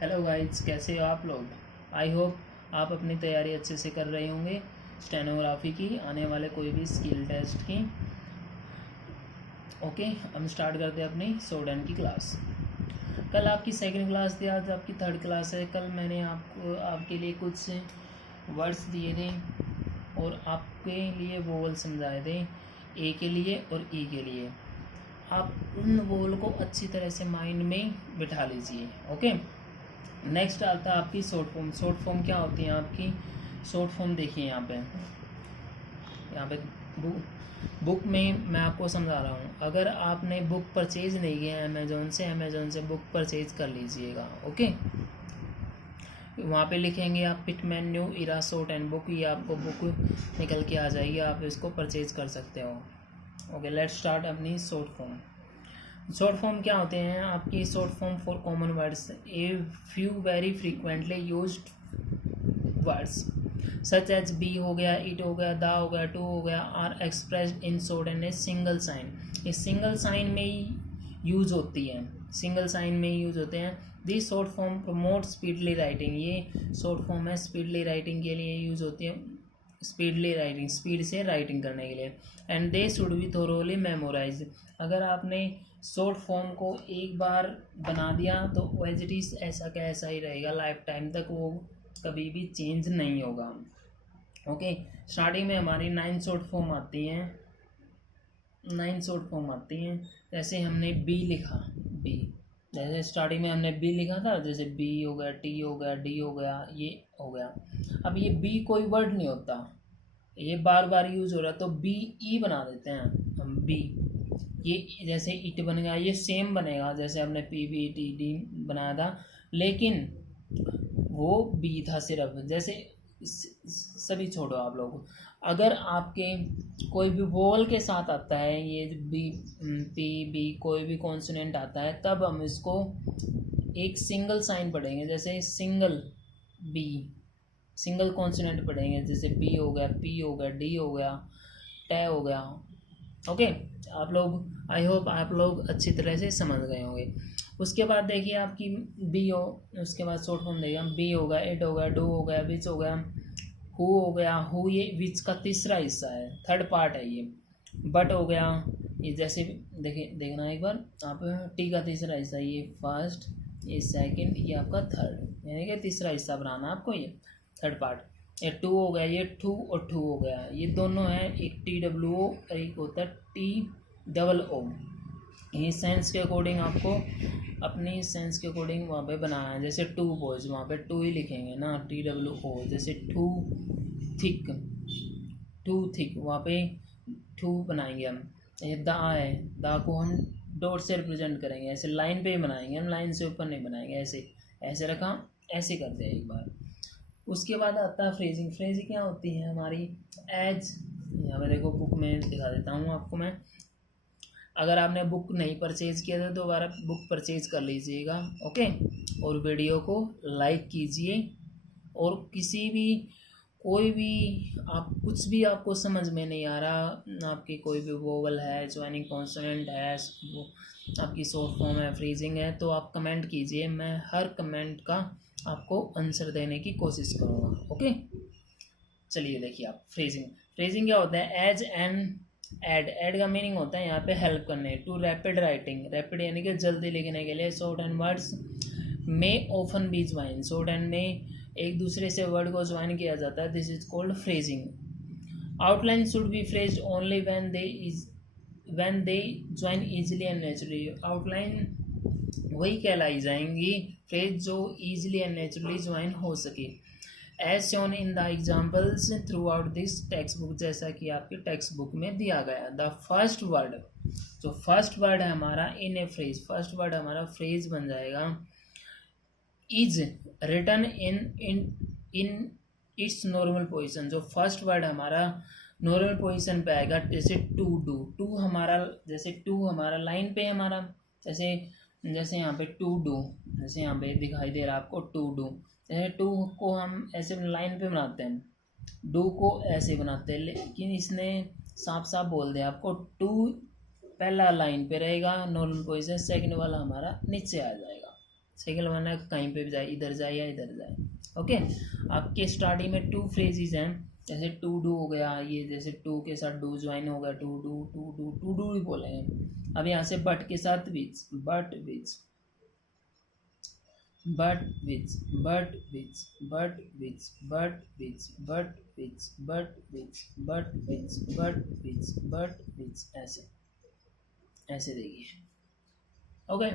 Hello guys, कैसे हो आप लोग। आई होप आप अपनी तैयारी अच्छे से कर रहे होंगे स्टेनोग्राफी की, आने वाले कोई भी स्किल टेस्ट की। ओके, हम स्टार्ट करते हैं अपनी स्टूडेंट की क्लास। कल आपकी सेकंड क्लास थी, आज आपकी थर्ड क्लास है। कल मैंने आपके लिए कुछ वर्ड्स दिए थे और आपके लिए वोवल समझाए थे, ए के लिए और ई के लिए। आप उन वोवल को अच्छी तरह से माइंड में बिठा लीजिए। ओके, नेक्स्ट आता है आपकी शॉर्ट फॉर्म। शॉर्ट फॉर्म क्या होती है आपकी? शॉर्ट फॉर्म देखिए यहाँ पे बुक में मैं आपको समझा रहा हूँ। अगर आपने बुक परचेज नहीं किया अमेज़ोन से बुक परचेज कर लीजिएगा। ओके, वहाँ पे लिखेंगे आप Pitman new era shorthand book, ये आपको बुक निकल के आ जाएगी, आप इसको परचेज कर सकते हो। ओके, लेट्स स्टार्ट अपनी शॉर्ट फॉर्म। शॉर्ट फॉर्म क्या होते हैं आपकी? Short form for common words, a few very frequently used words such as be हो गया, इट हो गया, दा हो गया, टू हो गया, are expressed in shorthand a single sign. ये सिंगल साइन में ही यूज होती है, सिंगल साइन में ही यूज होते हैं। This short form promote speedly writing, ये शॉर्ट फॉर्म है स्पीडली राइटिंग के लिए यूज होती है, स्पीडली राइटिंग, स्पीड से राइटिंग करने के लिए। And they should be thoroughly memorise. अगर आपने शॉर्ट फॉर्म को एक बार बना दिया तो एज इट इज़ ऐसा का ऐसा ही रहेगा, लाइफ टाइम तक वो कभी भी चेंज नहीं होगा। ओके, स्टार्टिंग में हमारी 9 शॉर्ट फॉर्म आती हैं, 9 शॉर्ट फॉर्म आती हैं। जैसे हमने बी लिखा, बी जैसे स्टार्टिंग में हमने बी लिखा था, जैसे बी हो गया, टी हो गया, डी हो गया, ये हो गया। अब ये बी कोई वर्ड नहीं होता, ये बार बार यूज हो रहा है, तो बी ई बना देते हैं हम बी। ये जैसे इट बन गया, ये सेम बनेगा जैसे हमने पी बी टी डी बनाया था, लेकिन वो बी था सिर्फ। जैसे सभी छोड़ो आप लोग, अगर आपके कोई भी वोवल के साथ आता है, ये बी पी बी कोई भी कॉन्सोनेंट आता है, तब हम इसको एक सिंगल साइन पढ़ेंगे, जैसे सिंगल बी, सिंगल कॉन्सोनेंट पढ़ेंगे, जैसे बी हो गया, पी हो गया, डी हो गया, टे हो गया। ओके, आप लोग आई होप आप लोग अच्छी तरह से समझ गए होंगे। उसके बाद देखिए आपकी बी हो, उसके बाद शॉर्ट फॉर्म देखिए बी हो गया, इट हो गया, डू हो गया, विच हो गया, हु हो गया, हु ये विच का तीसरा हिस्सा है, थर्ड पार्ट है ये। बट हो गया, ये जैसे देखिए देखना एक बार आप, टी का तीसरा हिस्सा, ये फर्स्ट, ये सेकंड, ये आपका थर्ड, यानी कि तीसरा हिस्सा बनाना आपको, ये थर्ड पार्ट। ये टू हो गया, ये टू और टू हो गया, ये दोनों हैं, एक टी डब्ल्यू ओ, एक होता है टी डबल ओ। ये सेंस के अकॉर्डिंग आपको अपनी सेंस के अकॉर्डिंग वहाँ पे बनाना है। जैसे टू बॉयज, वहाँ पे टू ही लिखेंगे ना, टी डब्ल्यू ओ। जैसे टू थिक, टू थिक, वहाँ पे टू बनाएंगे हम। ये दा है, दा को हम डॉट से रिप्रेजेंट करेंगे, ऐसे लाइन पे ही बनाएंगे हम, लाइन से ऊपर नहीं बनाएंगे, ऐसे ऐसे रखा, ऐसे करते हैं एक बार। उसके बाद आता है फ्रेजिंग। फ्रेजिंग क्या होती है हमारी? एज, यहाँ पे देखो बुक में दिखा देता हूँ आपको मैं। अगर आपने बुक नहीं परचेज किया था तो दोबारा बुक परचेज कर लीजिएगा। ओके, और वीडियो को लाइक कीजिए, और किसी भी कोई भी आप कुछ भी आपको समझ में नहीं आ रहा, आपकी कोई भी वोवल है, ज्वाइनिंग कॉन्सोनेंट है, वो आपकी शॉर्ट फॉर्म है, फ्रीजिंग है, तो आप कमेंट कीजिए, मैं हर कमेंट का आपको आंसर देने की कोशिश करूँगा। ओके, चलिए देखिए आप फ्रेजिंग। फ्रेजिंग क्या होता है? एज एंड एड, एड का मीनिंग होता है यहाँ पे हेल्प करने, टू रैपिड राइटिंग, रैपिड यानी कि जल्दी लिखने के लिए। शॉर्ट एंड वर्ड्स में often be join, shorthand में एक दूसरे से वर्ड को ज्वाइन किया जाता है, this is called phrasing. Outline should be phrased only when they join easily and naturally. Outline वही कहलाई जाएंगी फ्रेज जो इजीली एंड नेचुरली ज्वाइन हो सके, as shown in the examples throughout this textbook, जैसा कि आपकी textbook में दिया गया। द फर्स्ट वर्ड, जो फर्स्ट वर्ड है हमारा in a phrase, first word हमारा फ्रेज बन जाएगा, is written in its normal position. जो फर्स्ट वर्ड हमारा नॉर्मल पोजिशन पे आएगा, जैसे टू डू, टू हमारा, जैसे टू हमारा लाइन पे हमारा, जैसे यहाँ पे टू डू, जैसे यहाँ पे दिखाई दे रहा है आपको टू डू, जैसे टू को हम ऐसे लाइन पे बनाते हैं, डू को ऐसे बनाते हैं, लेकिन इसने साफ साफ बोल दिया आपको टू पहला लाइन पे रहेगा नॉर्मल पोजिशन, सेकंड वाला हमारा नीचे आ जाएगा। साइकिल बनना है कहीं पे भी जाए, इधर जाए या इधर जाए। ओके, आपके स्टार्टिंग में टू फ्रेजेस हैं, जैसे टू डू हो गया, ये जैसे टू के साथ डू ज्वाइन हो गया, to do to do to do ही बोलेंगे। अब यहाँ से बट के साथ which, but which, but which, but which, but which, but which, but which, but which, but which, but which, but which, ऐसे ऐसे देखिए। ओके,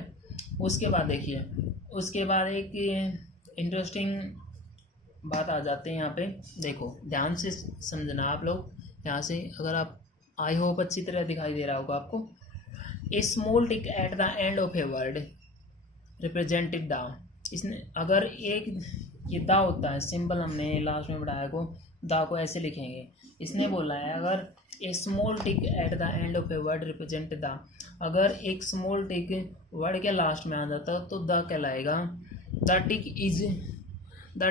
उसके बाद देखिए, उसके बाद एक इंटरेस्टिंग बात आ जाते हैं यहाँ पे। देखो ध्यान से समझना आप लोग, यहाँ से अगर आप, आई होप अच्छी तरह दिखाई दे रहा होगा आपको। A small tick at the end of a word represented the, इसने अगर एक ये दा होता है सिंबल, हमने लास्ट में पढ़ाया को, दा को ऐसे लिखेंगे। इसने बोला है अगर a small tick at the end of a word represent the, अगर एक स्मॉल टिक वर्ड के लास्ट में आ जाता तो द कहलाएगा। The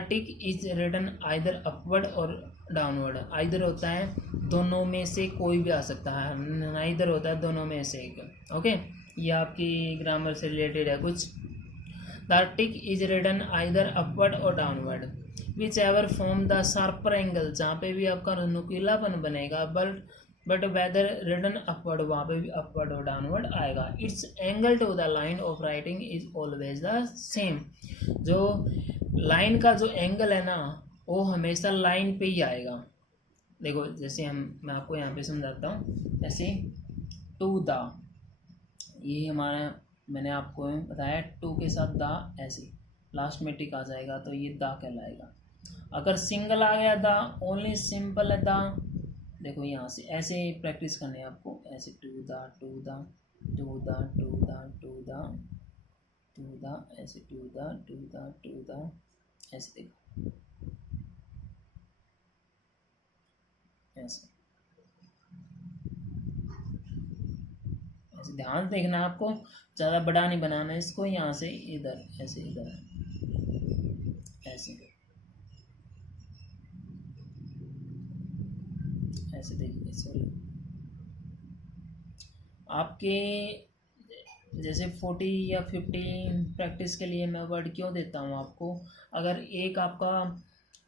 tick is written either upward और डाउनवर्ड। आइदर होता है दोनों में से कोई भी आ सकता है, नाइदर होता है दोनों में से एक। ओके, ये आपकी ग्रामर से रिलेटेड है कुछ। The tick is written either upward or downward, whichever form the sharper angle, जहाँ पे भी आपका नुकीलापन बनेगा, but whether written upward, वहाँ पे भी upward और downward आएगा। Its angle to the line of writing is always the same। जो लाइन का जो एंगल है ना, वो हमेशा लाइन पे ही आएगा। देखो जैसे मैं आपको यहाँ पे समझाता हूँ, जैसे टू द, ये हमारा मैंने आपको बताया टू के साथ दा, ऐसे लास्ट में टिक आ जाएगा तो ये दा कहलाएगा। अगर सिंगल आ गया दा, ओनली सिंपल है दा, देखो यहाँ से ऐसे प्रैक्टिस करनी है आपको, ऐसे टू दा टू दा टू दा टू दा टू दा टू दा, ऐसे टू दा टू दा टू दा, ऐसे देखो ऐसे ऐसे ध्यान देखना आपको, ज़्यादा बड़ा नहीं बनाना है इसको। यहाँ से इधर ऐसे, इधर ऐसे ऐसे देखिए। सॉरी, आपके जैसे 40 या 50 प्रैक्टिस के लिए मैं वर्ड क्यों देता हूँ आपको। अगर एक आपका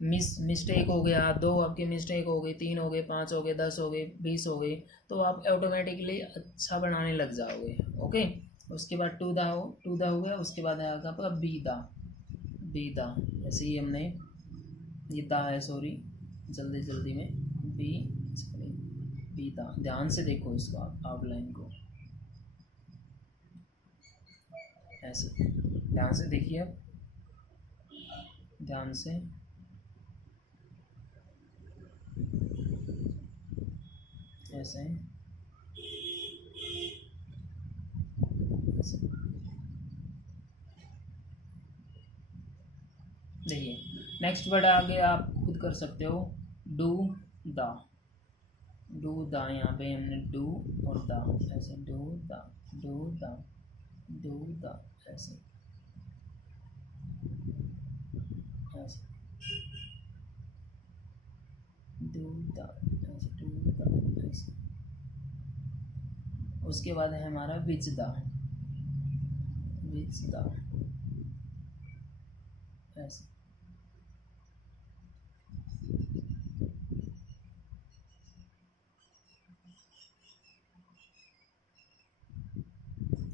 मिस्टेक हो गया, दो आपके मिस्टेक हो गई, 3 हो गए, 5 हो गए, 10 हो गए, 20 हो गए, तो आप ऑटोमेटिकली अच्छा बनाने लग जाओगे। ओके, उसके बाद टू दा हो गया, उसके बाद आएगा आपका बी दा, ऐसे ही हमने ये दा है, सॉरी जल्दी में, बी दा। ध्यान से देखो इसको, आउटलाइन को ऐसे ध्यान से देखिए, अब ध्यान से ऐसे देखिए। नेक्स्ट वर्ड आगे आप खुद कर सकते हो, डू दा, यहाँ पे हमने डू और दा, ऐसे डू दा ऐसे ऐसे डू दा ऐसे। उसके बाद है हमारा विच दा ऐसे।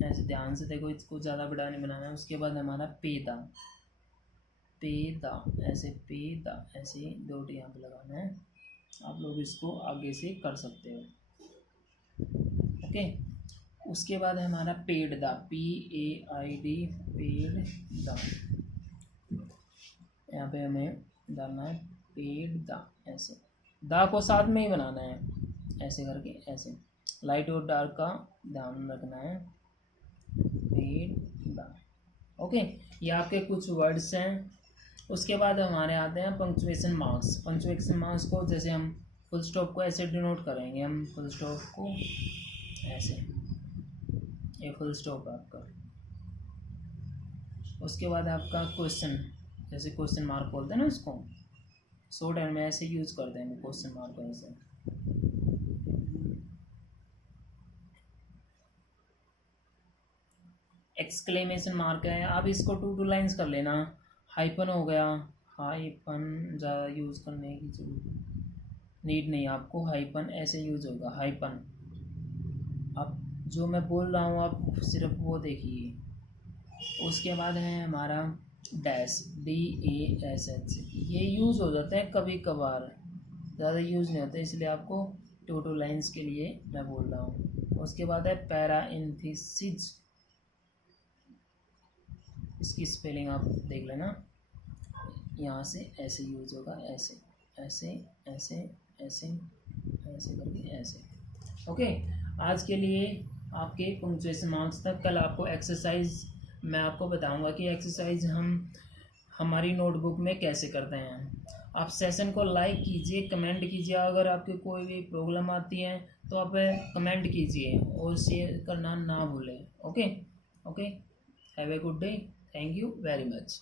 ऐसे ध्यान से देखो, इसको ज़्यादा बड़ा नहीं बनाना है। उसके बाद हमारा पेदा, ऐसे पेदा, ऐसे डॉट यहाँ पे लगाना है। आप लोग इसको आगे से कर सकते हो। ओके, उसके बाद है हमारा पेड दा, PAID, पेड दा। यहाँ पे हमें डालना है पेड दा, ऐसे दा को साथ में ही बनाना है, ऐसे करके, ऐसे लाइट और डार्क का ध्यान रखना है, पेड दा। ओके, ये आपके कुछ वर्ड्स हैं। उसके बाद हमारे आते हैं पंक्चुएशन मार्क्स को, जैसे हम फुल स्टॉप को ऐसे डिनोट करेंगे, हम फुल स्टॉप को ऐसे, ये फुल स्टॉप है आपका। उसके बाद आपका क्वेश्चन, जैसे क्वेश्चन मार्क बोलते हैं ना इसको, शॉर्ट हैंड में ऐसे यूज करते हैं क्वेश्चन मार्क को, ऐसे। एक्सक्लेमेशन मार्क है, आप इसको 2 लाइन्स कर लेना। हाइपन हो गया, हाइपन ज़्यादा यूज़ करने की जरूरत नीड नहीं आपको, हाइपन ऐसे यूज़ होगा हाइपन। अब जो मैं बोल रहा हूँ आप सिर्फ वो देखिए। उसके बाद है हमारा डैश, DASH, ये यूज़ हो जाते हैं कभी कभार, ज़्यादा यूज़ नहीं होते, इसलिए आपको 2 लाइन्स के लिए मैं बोल रहा हूँ। उसके बाद है पैराइंथिसिस, इसकी स्पेलिंग आप देख लेना। यहाँ से ऐसे यूज होगा, ऐसे ऐसे ऐसे ऐसे ऐसे करके ऐसे। ओके, आज के लिए आपके पंक्चुएशन मार्क्स तक। कल आपको एक्सरसाइज मैं आपको बताऊंगा कि एक्सरसाइज हम हमारी नोटबुक में कैसे करते हैं। आप सेशन को लाइक कीजिए, कमेंट कीजिए, अगर आपकी कोई भी प्रॉब्लम आती है तो आप कमेंट कीजिए और शेयर करना ना भूलें। Okay, have a good day, thank you very much.